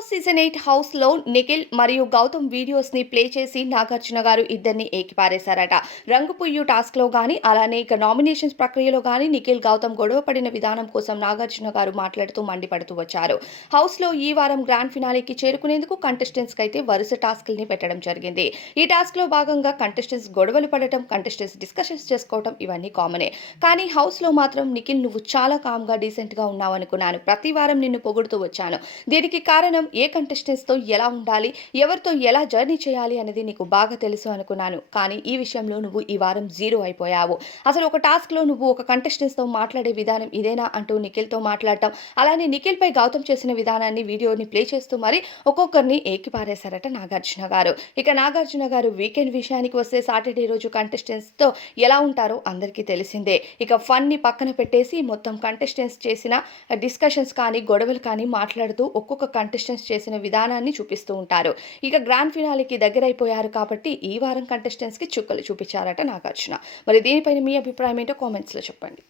Boss season 8 హౌస్‌లో నిఖిల్ మరియు గౌతమ్ వీడియోస్‌ని ప్లే చేసి నాగార్జున గారు ఇద్దరిని ఏకిపారేశారట. రంగు పుయ్యి టాస్క్‌లో గాని, అలానే ఇక నామినేషన్స్ ప్రక్రియలో గాని నిఖిల్, గౌతమ్ గొడవ పడిన విధానం కోసం నాగార్జున గారు మాట్లాడుతూ మండిపడుతూ వచ్చారు. హౌస్‌లో ఈ వారం గ్రాండ్ ఫినాలేకి చేరుకునేందుకు కంటెస్టెంట్స్‌కైతే వరుస టాస్క్‌ల్ని పెట్టడం జరిగింది. ఈ టాస్క్‌లో భాగంగా కంటెస్టెంట్స్ గొడవలు పడటం, కంటెస్టెంట్స్ డిస్కషన్స్ చేసుకోవటం ఇవన్నీ కామనే. కానీ హౌస్‌లో మాత్రం నిఖిల్ నువ్వు చాలా కామ్‌గా, డీసెంట్‌గా ఉన్నావనుకున్నాను. ప్రతి వారం నిన్ను పొగుడుతూ వచ్చాను. దీనికి కారణం ఏ కంటెస్టెంట్స్‌తో ఎలా ఉండాలి, ఎవరితో ఎలా జర్నీ చేయాలి అనేది నీకు బాగా తెలుసు అనుకున్నాను. కానీ ఈ విషయంలో నువ్వు ఈ వారం జీరో అయిపోయావు. అసలు ఒక టాస్క్‌లో నువ్వు ఒక కంటెస్టెంట్స్‌తో మాట్లాడే విధానం ఇదేనా అంటూ నిఖిల్‌తో మాట్లాడటం, అలానే నిఖిల్‌పై గౌతమ్ చేసిన విధానాన్ని వీడియోని ప్లే చేస్తూ మరి ఒక్కొక్కరిని ఏకిపారేశారట నాగార్జున గారు. ఇక నాగార్జున గారు వీకెండ్ విషయానికి వస్తే సాటర్డే రోజు కంటెస్టెంట్స్‌తో ఎలా ఉంటారో అందరికీ తెలిసిందే. ఇక ఫన్‌ని పక్కన పెట్టేసి మొత్తం కంటెస్టెంట్స్ చేసిన డిస్కషన్స్ కానీ, గొడవలు కానీ మాట్లాడుతూ ఒక్కొక్క కంటెస్టెంట్స్ చేసిన విధానాన్ని చూపిస్తూ ఉంటారు. ఇక గ్రాండ్ ఫినాలేకి దగ్గరైపోయారు కాబట్టి ఈ వారం కంటెస్టెంట్స్‌కి చుక్కలు చూపించారట నాగార్జున. మరి దీనిపైన మీ అభిప్రాయం ఏంటో కామెంట్స్‌లో చెప్పండి.